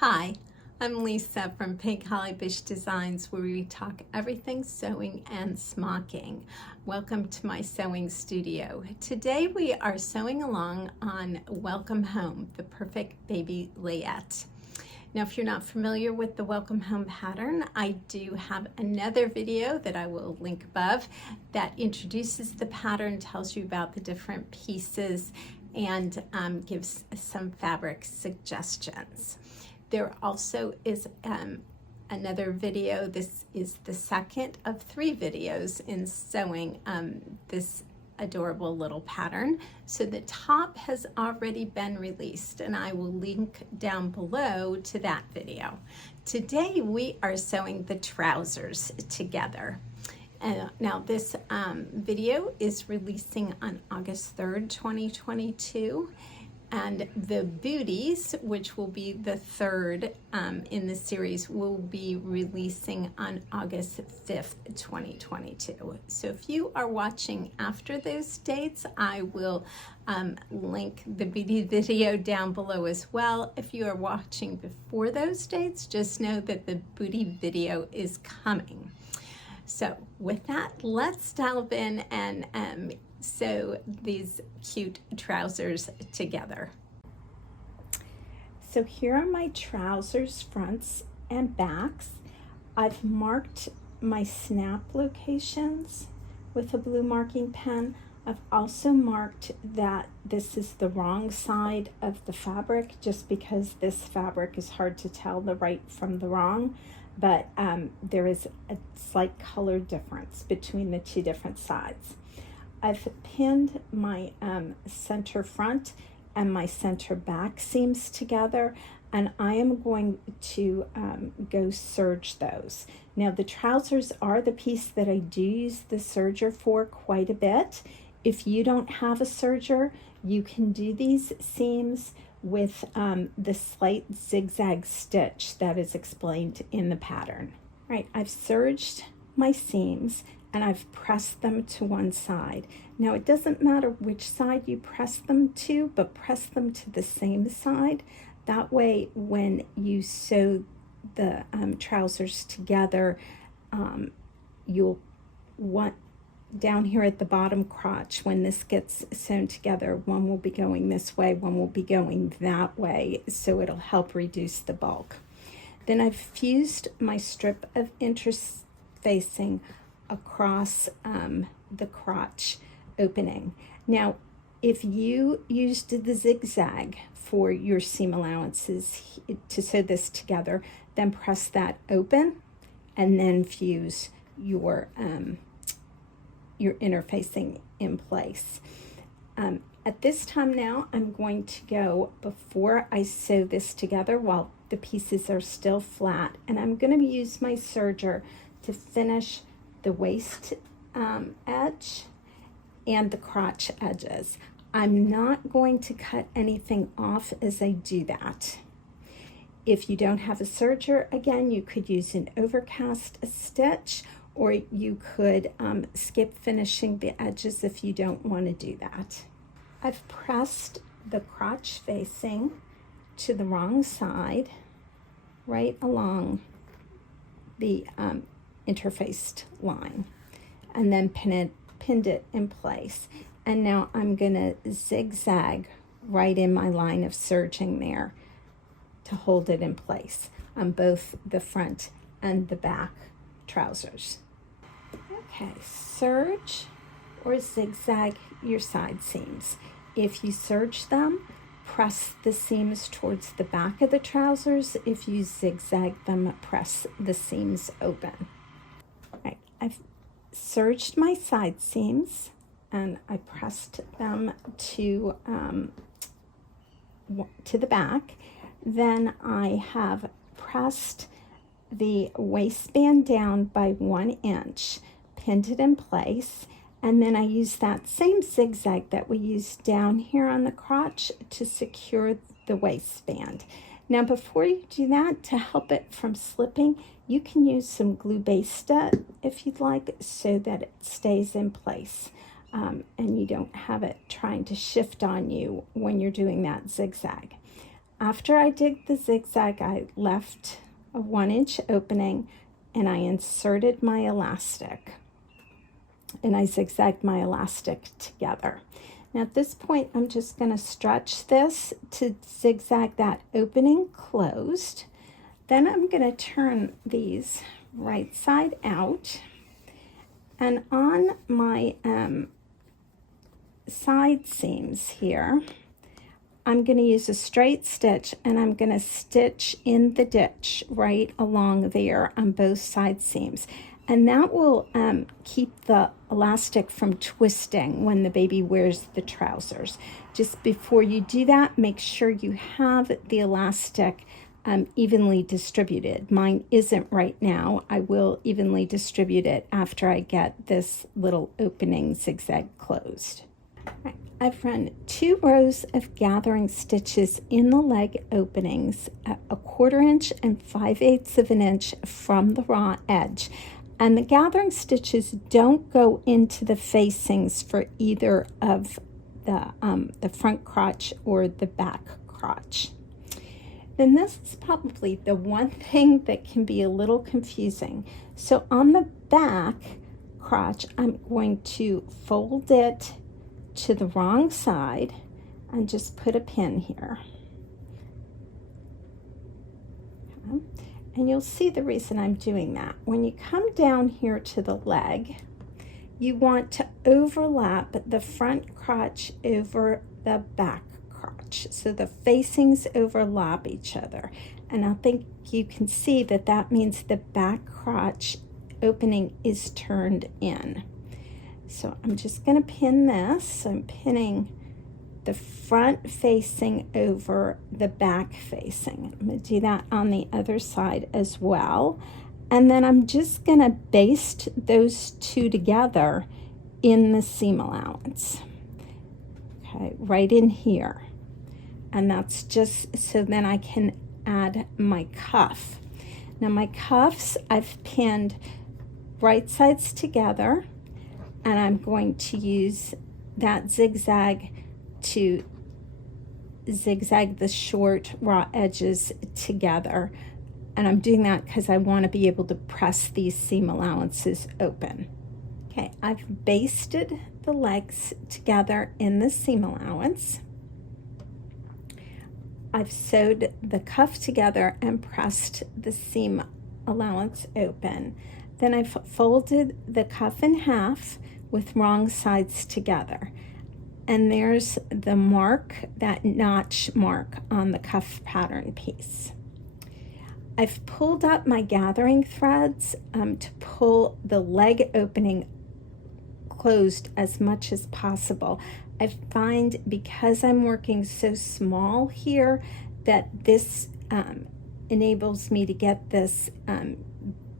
Hi, I'm Lisa from Pink Holly Bush Designs, where we talk everything sewing and smocking. Welcome to my sewing studio. Today we are sewing along on Welcome Home, the perfect baby layette. Now, if you're not familiar with the Welcome Home pattern, I do have another video that I will link above that introduces the pattern, tells you about the different pieces, and gives some fabric suggestions. There also is another video. This is the second of 3 videos in sewing this adorable little pattern. So the top has already been released, and I will link down below to that video. Today we are sewing the trousers together. Now this video is releasing on August 3rd, 2022. And the booties, which will be the third in the series, will be releasing on August 5th, 2022. So if you are watching after those dates, I will link the booty video down below as well. If you are watching before those dates, just know that the booty video is coming. So with that, let's delve in and sew these cute trousers together. So here are my trousers, fronts and backs. I've marked my snap locations with a blue marking pen. I've also marked that this is the wrong side of the fabric, just because this fabric is hard to tell the right from the wrong, but there is a slight color difference between the two different sides. I've pinned my center front and my center back seams together, and I am going to go serge those. Now the trousers are the piece that I do use the serger for quite a bit. If you don't have a serger, you can do these seams with the slight zigzag stitch that is explained in the pattern. Right, I've serged my seams and I've pressed them to one side. Now it doesn't matter which side you press them to, but press them to the same side. That way when you sew the trousers together, you'll want down here at the bottom crotch, when this gets sewn together, one will be going this way, one will be going that way, so it'll help reduce the bulk. Then I've fused my strip of interfacing across the crotch opening. Now, if you used the zigzag for your seam allowances to sew this together, then press that open and then fuse your interfacing in place. At this time now, I'm going to go, before I sew this together while the pieces are still flat, and I'm going to use my serger to finish the waist edge and the crotch edges. I'm not going to cut anything off as I do that. If you don't have a serger, again, you could use an overcast stitch, or you could skip finishing the edges if you don't want to do that. I've pressed the crotch facing to the wrong side right along the interfaced line, and then pinned it in place. And now I'm gonna zigzag right in my line of serging there to hold it in place on both the front and the back trousers. Okay, serge or zigzag your side seams. If you serge them, press the seams towards the back of the trousers. If you zigzag them, press the seams open. Right, I've serged my side seams and I pressed them to the back. Then I have pressed the waistband down by 1 inch, pinned it in place, and then I use that same zigzag that we used down here on the crotch to secure the waistband. Now before you do that, to help it from slipping, you can use some glue based if you'd like, so that it stays in place and you don't have it trying to shift on you when you're doing that zigzag. After I did the zigzag, I left a 1-inch opening and I inserted my elastic. And I zigzagged my elastic together. Now at this point, I'm just going to stretch this to zigzag that opening closed. Then I'm going to turn these right side out. And on my side seams here, I'm going to use a straight stitch and I'm going to stitch in the ditch right along there on both side seams. And that will keep the elastic from twisting when the baby wears the trousers. Just before you do that, make sure you have the elastic evenly distributed. Mine isn't right now. I will evenly distribute it after I get this little opening zigzag closed. Right. I've run 2 rows of gathering stitches in the leg openings at 1/4 inch and 5/8 of an inch from the raw edge. And the gathering stitches don't go into the facings for either of the front crotch or the back crotch. Then this is probably the one thing that can be a little confusing. So on the back crotch, I'm going to fold it to the wrong side and just put a pin here. Okay. And you'll see the reason I'm doing that. When you come down here to the leg, you want to overlap the front crotch over the back crotch. So the facings overlap each other. And I think you can see that that means the back crotch opening is turned in. So I'm just going to pin this. So I'm pinning the front facing over the back facing. I'm going to do that on the other side as well. And then I'm just going to baste those two together in the seam allowance. Okay, right in here. And that's just so then I can add my cuff. Now my cuffs, I've pinned right sides together, and I'm going to use that zigzag to zigzag the short raw edges together. And I'm doing that because I want to be able to press these seam allowances open. Okay, I've basted the legs together in the seam allowance. I've sewed the cuff together and pressed the seam allowance open. Then I've folded the cuff in half with wrong sides together. And there's the mark, that notch mark on the cuff pattern piece. I've pulled up my gathering threads to pull the leg opening closed as much as possible. I find because I'm working so small here that this enables me to get this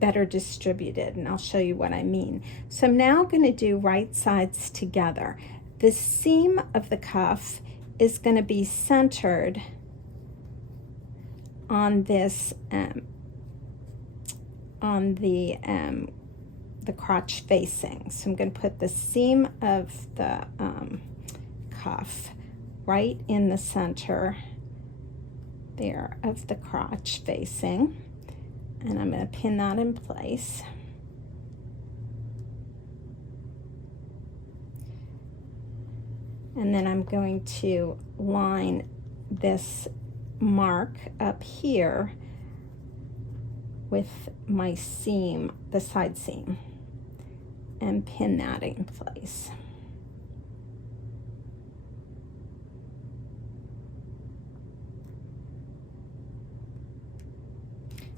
better distributed, and I'll show you what I mean. So I'm now going to do right sides together. The seam of the cuff is going to be centered on this on the crotch facing. So I'm going to put the seam of the cuff right in the center there of the crotch facing, and I'm going to pin that in place. And then I'm going to line this mark up here with my seam, the side seam, and pin that in place.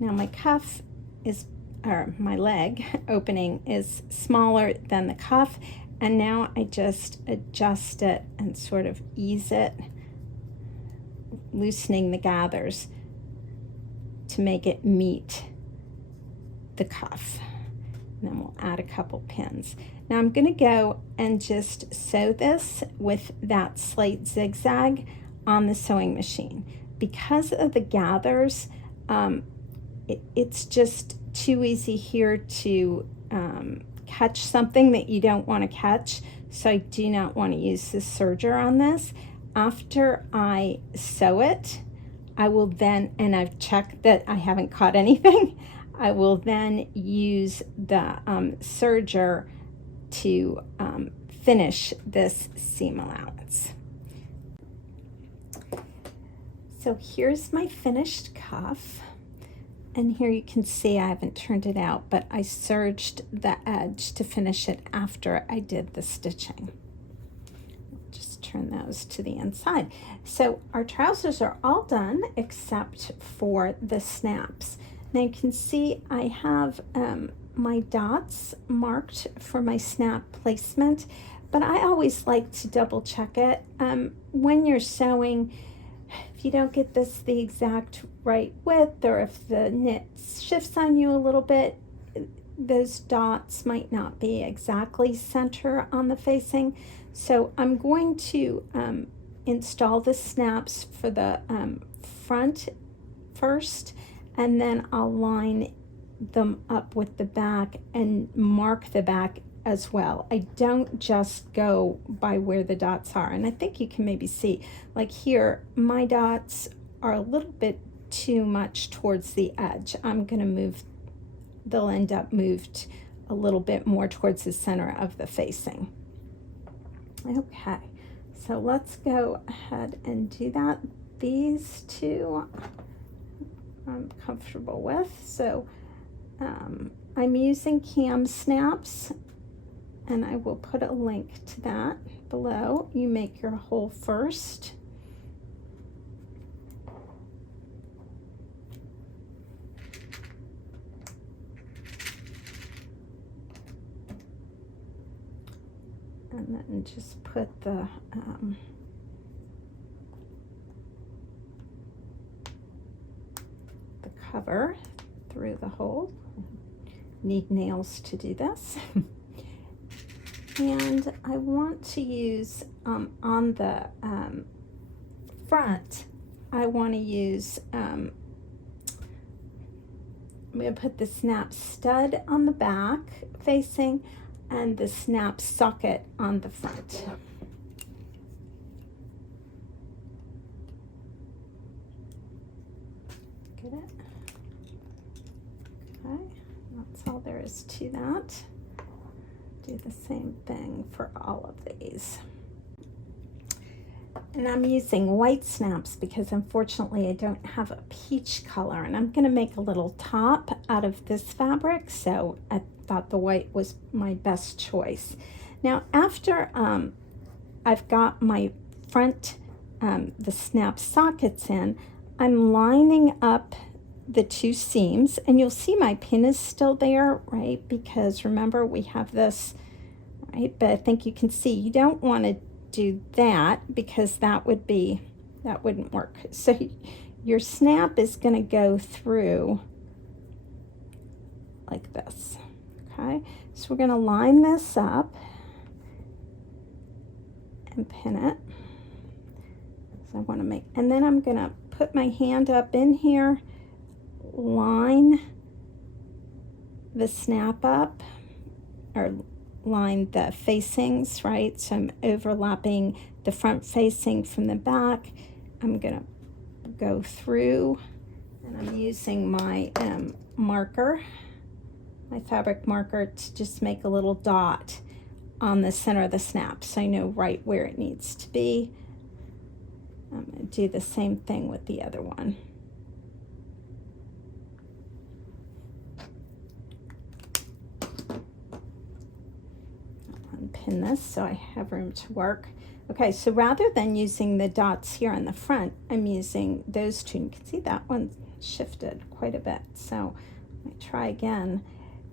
Now my cuff is, or my leg opening is smaller than the cuff, and now I just adjust it and sort of ease it, loosening the gathers to make it meet the cuff. And then we'll add a couple pins. Now I'm going to go and just sew this with that slate zigzag on the sewing machine. Because of the gathers, it's just too easy here to catch something that you don't want to catch, so I do not want to use the serger on this. After I sew it, I will then, and I've checked that I haven't caught anything, I will then use the serger to finish this seam allowance. So here's my finished cuff. And here you can see I haven't turned it out, but I serged the edge to finish it after I did the stitching. Just turn those to the inside. So our trousers are all done except for the snaps. Now you can see I have my dots marked for my snap placement, but I always like to double check it. When you're sewing, if you don't get this the exact right width, or if the knit shifts on you a little bit, those dots might not be exactly center on the facing. So I'm going to install the snaps for the front first, and then I'll line them up with the back and mark the back as well. I don't just go by where the dots are, and I think you can maybe see, like here, my dots are a little bit too much towards the edge. I'm going to move, they'll end up moved a little bit more towards the center of the facing. Okay, so let's go ahead and do that. These two I'm comfortable with, so I'm using cam snaps, and I will put a link to that below. You make your hole first. And then just put the cover through the hole. Need nails to do this. And I want to use on the front, I want to use, I'm going to put the snap stud on the back facing and the snap socket on the front. Get it? Okay, that's all there is to that. Do the same thing for all of these. And I'm using white snaps because unfortunately I don't have a peach color, and I'm going to make a little top out of this fabric, so I thought the white was my best choice. Now after I've got my front, the snap sockets in, I'm lining up the two seams, and you'll see my pin is still there, right? Because remember we have this, right? But I think you can see you don't want to do that because that wouldn't work. So your snap is going to go through like this. Okay, so we're going to line this up and pin it. So I want to make, and then I'm going to put my hand up in here, line the snap up, or line the facings, right? So I'm overlapping the front facing from the back. I'm going to go through, and I'm using my marker, my fabric marker, to just make a little dot on the center of the snap so I know right where it needs to be. I'm going to do the same thing with the other one. I'll unpin this so I have room to work. Okay, so rather than using the dots here on the front, I'm using those two. You can see that one shifted quite a bit. So let me try again.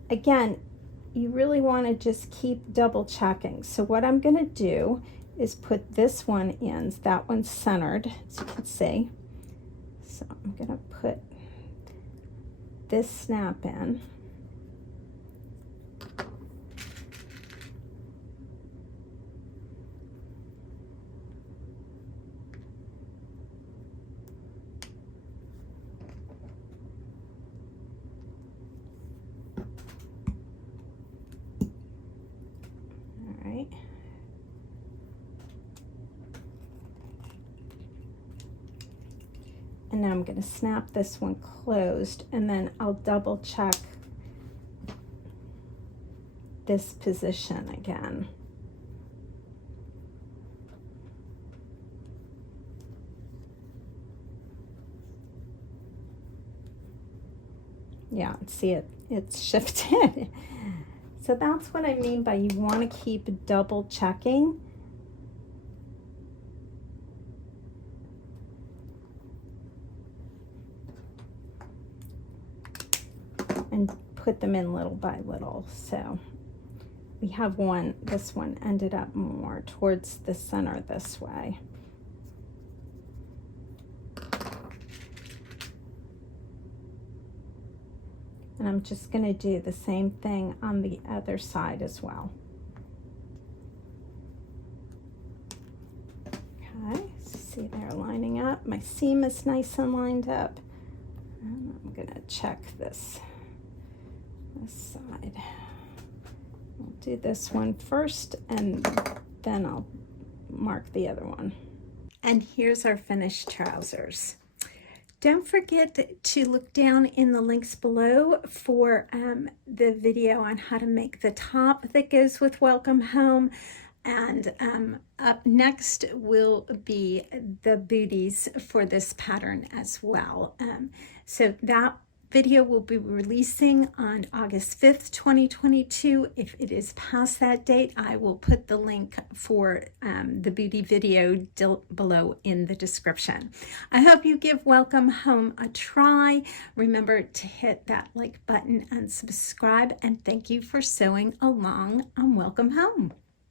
Again, you really want to just keep double checking. So what I'm going to do is put this one in. That one's centered, as you can see. So I'm going to put this snap in. And And now I'm going to snap this one closed, and then I'll double check this position again. Yeah, see it's shifted. So that's what I mean by you want to keep double checking. And put them in little by little. So we have one, this one ended up more towards the center this way. And I'm just going to do the same thing on the other side as well. Okay, see they're lining up. My seam is nice and lined up. And I'm going to check this side. I'll do this one first, and then I'll mark the other one. And here's our finished trousers. Don't forget to look down in the links below for the video on how to make the top that goes with Welcome Home. And up next will be the booties for this pattern as well. So that video will be releasing on August 5th, 2022. If it is past that date, I will put the link for the booty video below in the description. I hope you give Welcome Home a try. Remember to hit that like button and subscribe, and thank you for sewing along on Welcome Home.